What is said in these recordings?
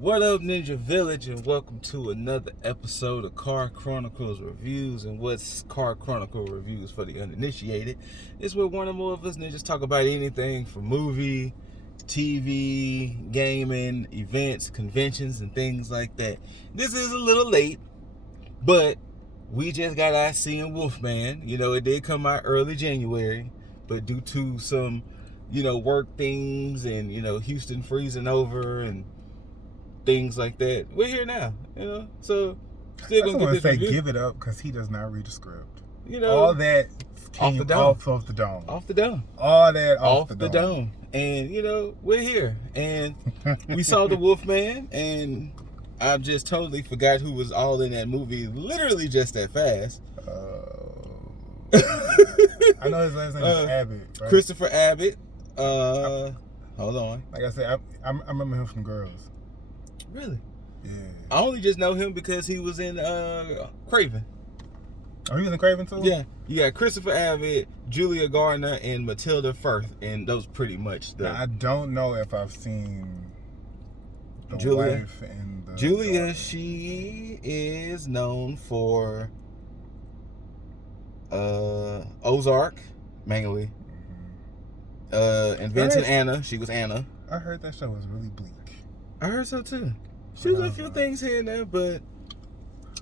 What up, Ninja Village, and welcome to another episode of Car Chronicles Reviews. And what's Car Chronicle Reviews for the uninitiated? It's where one or more of us ninjas talk about anything from movie, TV, gaming, events, conventions, and things like that. This is a little late, but we just got our seeing Wolfman. It did come out early January, but due to some, work things and, Houston freezing over and things like that, we're here now, so still gonna get this review. Give it up, because he does not read a script. All that came off of the dome. Off the dome. All that off the dome. And, we're here. And we saw the Wolfman, and I just totally forgot who was all in that movie literally just that fast. I know his last name is Abbott, right? Christopher Abbott. Hold on. Like I said, I remember him from Girls. Really? Yeah. I only just know him because he was in Craven. Oh, he was in Craven too? Yeah. You got Christopher Abbott, Julia Garner, and Matilda Firth, and those pretty much the... Now, I don't know if I've seen the Julia. wife and the Julia, daughter. she is known for Ozark, mainly. And Vincent Anna, she was Anna. I heard that show was really bleak. I heard so too. She was a few things here and there, but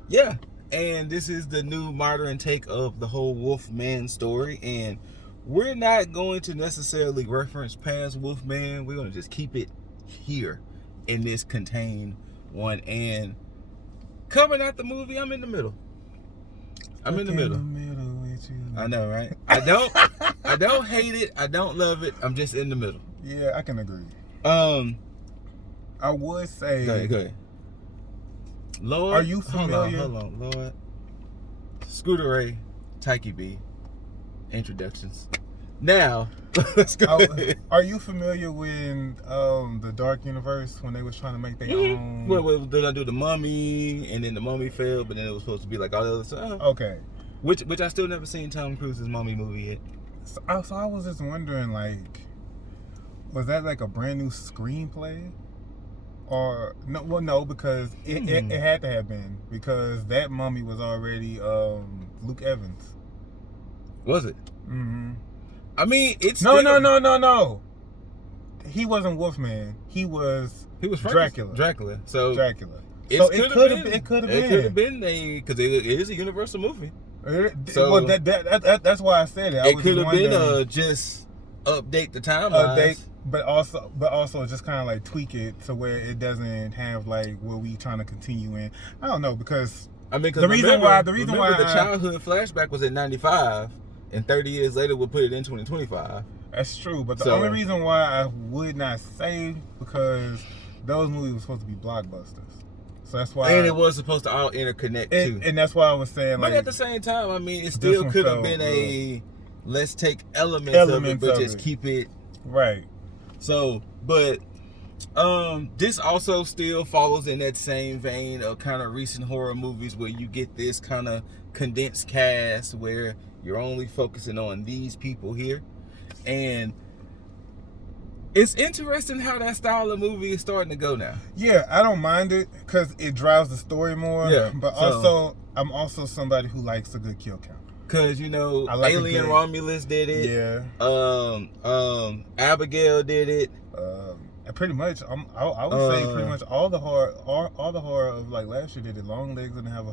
yeah. And this is the new modern take of the whole Wolfman story. And we're not going to necessarily reference past Wolfman. We're going to just keep it here in this contained one. And coming out the movie, I'm in the middle. I'm in the middle. With you. I know, right? I don't hate it. I don't love it. I'm just in the middle. Yeah, I can agree. I would say... Go ahead. Lord, are you familiar? Hold on, Lord. Scooter Ray, Tyke B. Introductions. Now, let's go ahead. Are you familiar with the Dark Universe, when they was trying to make their own... Well, did I do the Mummy, and then the Mummy failed, but then it was supposed to be like all the other stuff? Okay. Which I still never seen Tom Cruise's Mummy movie yet. So I was just wondering, like, was that like a brand new screenplay? Or no? Well, no, because it had to have been, because that Mummy was already Luke Evans. Was it? Mm-hmm. I mean, it's no. He wasn't Wolfman. He was Dracula. Dracula. So Dracula. So it could have been. It could have been because it is a Universal movie. So well, that's why I said it. It could have been just update the timeline. But also just kind of like tweak it to where it doesn't have like what we trying to continue in. I don't know, because the reason why the childhood flashback was in 95, and 30 years later we'll put it in 2025. That's true, but the only reason why I would not say, because those movies were supposed to be blockbusters. So that's why. And it was supposed to all interconnect too. And that's why I was saying, but like, at the same time, I mean, it still could have been let's take elements of it, but just keep it right. So, but this also still follows in that same vein of kind of recent horror movies where you get this kind of condensed cast where you're only focusing on these people here. And it's interesting how that style of movie is starting to go now. Yeah, I don't mind it because it drives the story more. Yeah, but also, I'm also somebody who likes a good kill count. Cause Alien Romulus did it. Yeah. Abigail did it. And pretty much, I would say pretty much all the horror of like last year did it. Long Legs didn't have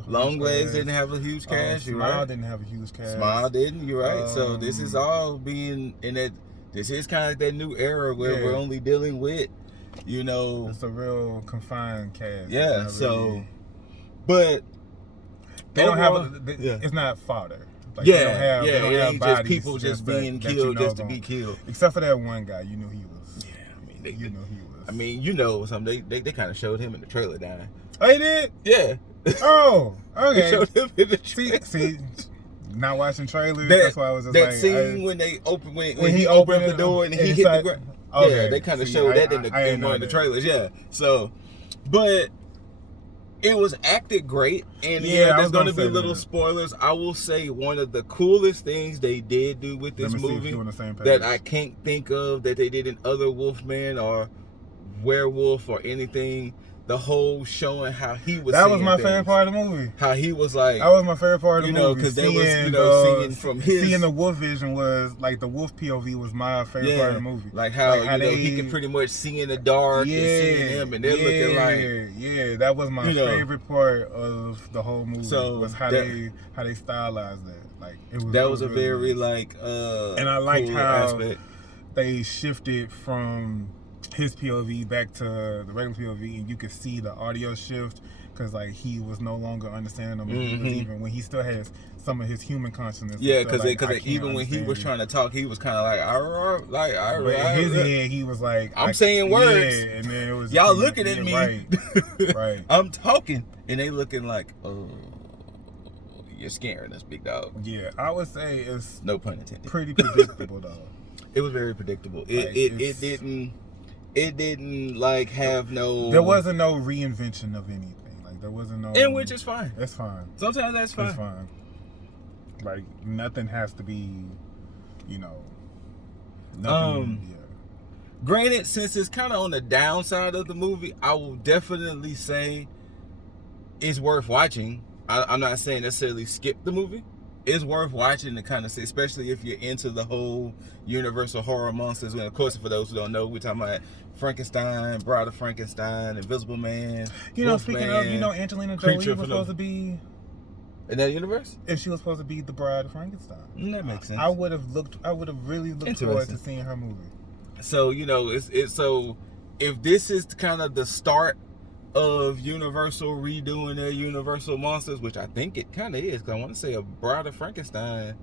a huge cast. Smile didn't have a huge cast. Smile didn't. You're right. So this is all being in that. This is kind of like that new era where we're only dealing with, It's a real confined cast. Yeah. So, but they don't have. It's not fodder. Like, they don't have just people just being killed just to be killed. Except for that one guy, you knew he was. Yeah, I mean, he was. I mean, something. They kind of showed him in the trailer dying. Oh, he did? Yeah. Oh, okay. They showed him in the trailer. See, not watching trailers. That's why I was just that like scene when he opened the door and he hit the ground. Okay. Yeah, they kind of showed that in one of the trailers. Yeah. So, but it was acted great, and there's going to be little spoilers. I will say one of the coolest things they did do with this movie that I can't think of that they did in other Wolfman or Werewolf or anything the whole showing how he was. That was my things. favorite part of the movie. How he was like. That was my favorite part of the movie. Because they was, seeing from his. Seeing the wolf vision was, like, the wolf POV was my favorite part of the movie. Like how he could pretty much see in the dark and seeing him, and they're looking like. Yeah, that was my favorite part of the whole movie. So was how they stylized that. Like, it was. That was a really very nice. And I liked cool how aspect. They shifted from his POV back to the regular POV, and you could see the audio shift because, like, he was no longer understanding them. He was even when he still has some of his human consciousness. Yeah, because even when he was trying to talk, he was kind of like, but in his head, he was like, I'm saying words, and then it was y'all looking at me, right? I'm talking, and they looking like, oh, you're scaring us, big dog. Yeah, I would say it's no pun intended. Pretty predictable though. It was very predictable. It didn't like have no. There wasn't no reinvention of anything. Like there wasn't no. And which is fine. That's fine. Sometimes that's fine. It's fine. Like nothing has to be, Nothing. Granted, since it's kind of on the downside of the movie, I will definitely say it's worth watching. I'm not saying necessarily skip the movie. It's worth watching to kind of see, especially if you're into the whole Universal horror monsters. And of course, for those who don't know, we're talking about Frankenstein, Bride of Frankenstein, Invisible Man. Speaking of, Angelina Jolie was supposed to be in that universe. If she was supposed to be the Bride of Frankenstein, that makes sense. I would have really looked forward to seeing her movie. So it's so if this is kind of the start of Universal redoing their Universal monsters, which I think it kind of is, because I want to say a Bride of Frankenstein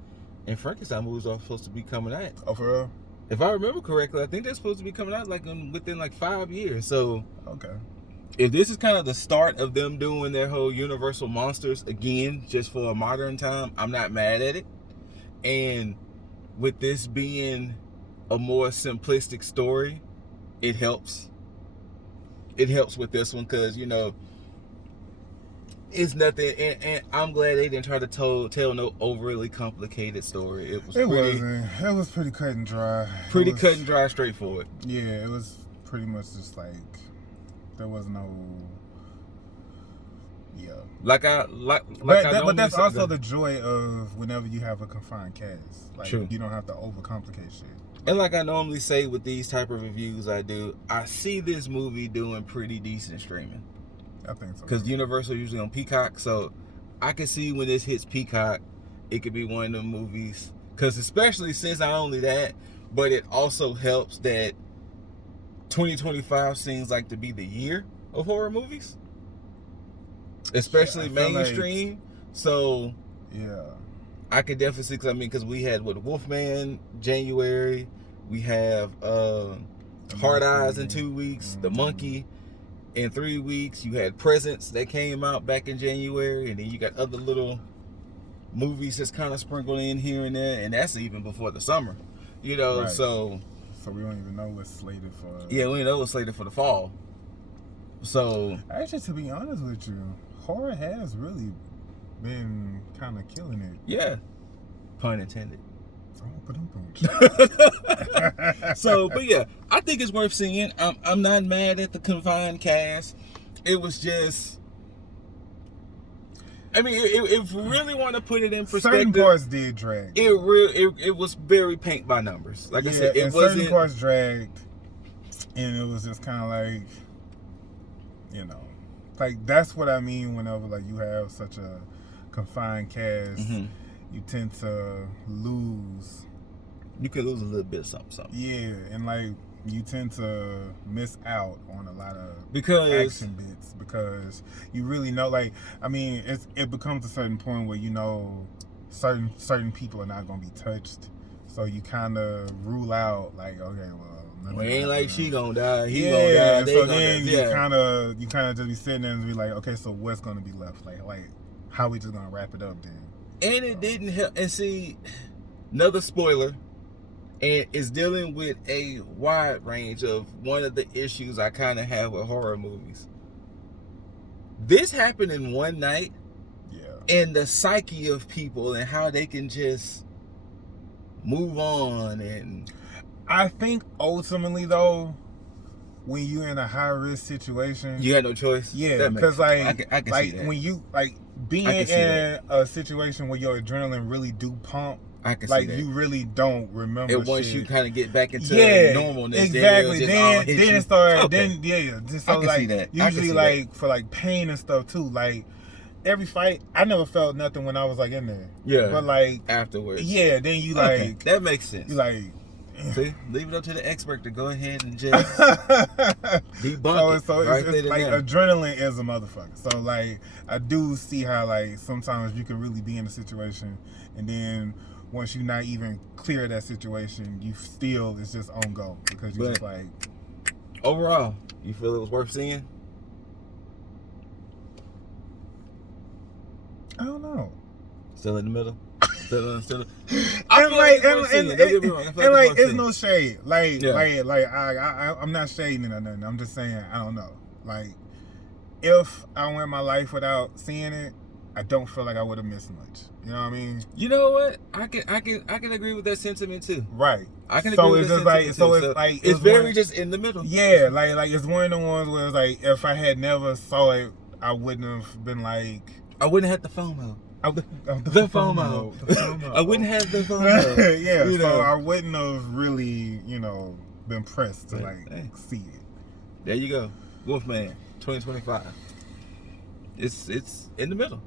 and Frankenstein movies are supposed to be coming out. Oh, for real? If I remember correctly, I think they're supposed to be coming out within 5 years. So okay, if this is kind of the start of them doing their whole Universal monsters again, just for a modern time, I'm not mad at it. And with this being a more simplistic story, it helps. It helps with this one because, it's nothing. And I'm glad they didn't try to tell no overly complicated story. It was pretty cut and dry. Cut and dry, straightforward. Yeah, it was pretty much just like, there was no... Yeah. But that's also the joy of whenever you have a confined cast. Like, true. You don't have to overcomplicate shit. And like I normally say with these type of reviews I see this movie doing pretty decent streaming. I think so. Because Universal usually on Peacock, so I can see when this hits Peacock, it could be one of them movies. Because especially since not only that, but it also helps that 2025 seems like to be the year of horror movies. Especially mainstream. So yeah, I could definitely see, because we had Wolfman January, we have Hard Eyes in 2 weeks, The Monkey in 3 weeks, you had Presents that came out back in January, and then you got other little movies that's kind of sprinkled in here and there, and that's even before the summer, right. So we don't even know what's slated for. Yeah, we know what's slated for the fall. So actually, to be honest with you, horror has really been kind of killing it. Yeah, pun intended. Oh, So, but yeah, I think it's worth seeing. I'm not mad at the confined cast. It was just, if you really want to put it in perspective, certain parts did drag. It was very paint by numbers. Like I said, it wasn't. Certain parts dragged, and it was just kind of like, like that's what I mean. Whenever like you have such a confined cast, you tend to lose. You could lose a little bit of something. Yeah, and like you tend to miss out on a lot of action bits because you really know. Like, it becomes a certain point where certain people are not gonna be touched, so you kind of rule out like, okay, well, it ain't like she gonna die. He gonna die. So then you kind of just be sitting there and be like, okay, so what's gonna be left? Like how we just gonna wrap it up then? And it didn't help. And see, another spoiler, and it's dealing with a wide range of one of the issues I kind of have with horror movies. This happened in one night, and the psyche of people and how they can just move on. And I think ultimately though, when you're in a high risk situation, You got no choice. yeah, because like, I can like see that. when you like being in a situation where your adrenaline really do pump, I can like see that. you really don't remember. And once shit. you kind of get back into normalness, exactly. Then Then it started. Okay. Then just I so can like see that. usually like for like pain and stuff too. Like every fight, I never felt nothing when I was like in there. Yeah. But like afterwards. yeah. Then you like okay. That makes sense. You like. See, leave it up to the expert to go ahead and just debunk it. So it's like adrenaline is a motherfucker. So like I do see how like sometimes you can really be in a situation and then once you're not even clear of that situation, you still it's just on go because you just like. Overall, you feel it was worth seeing? I don't know. Still in the middle. Still. It's no shade. I'm not shading or nothing. I'm just saying I don't know. Like, if I went my life without seeing it, I don't feel like I would have missed much. You know what I mean? You know what? I can agree with that sentiment too. Right. I can agree with that sentiment too. It's very just in the middle. Yeah, like it's one of the ones where it's like if I had never saw it, I wouldn't have been like. I wouldn't have the FOMO. The FOMO. I wouldn't have the FOMO. Yeah, so I wouldn't have really, been pressed to see it. There you go, Wolfman, 2025. It's in the middle.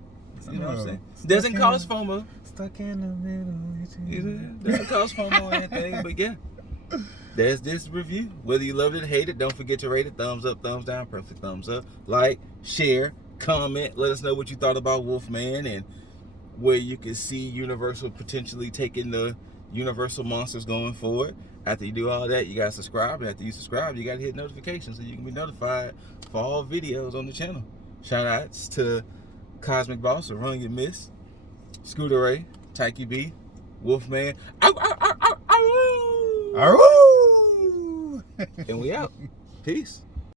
You know what I'm saying? Doesn't cause FOMO. Stuck in the middle. Doesn't cause FOMO or anything, but yeah. There's this review. Whether you loved it or hated it, don't forget to rate it. Thumbs up, thumbs down, perfect thumbs up. Like, share, comment. Let us know what you thought about Wolfman and where you can see Universal potentially taking the Universal monsters going forward. After you do all that, you gotta subscribe. And after you subscribe, you gotta hit notifications so you can be notified for all videos on the channel. Shout outs to Cosmic Boss, Run Your Miss, Scooter Ray, Tyke B, Wolfman. And we out. Peace.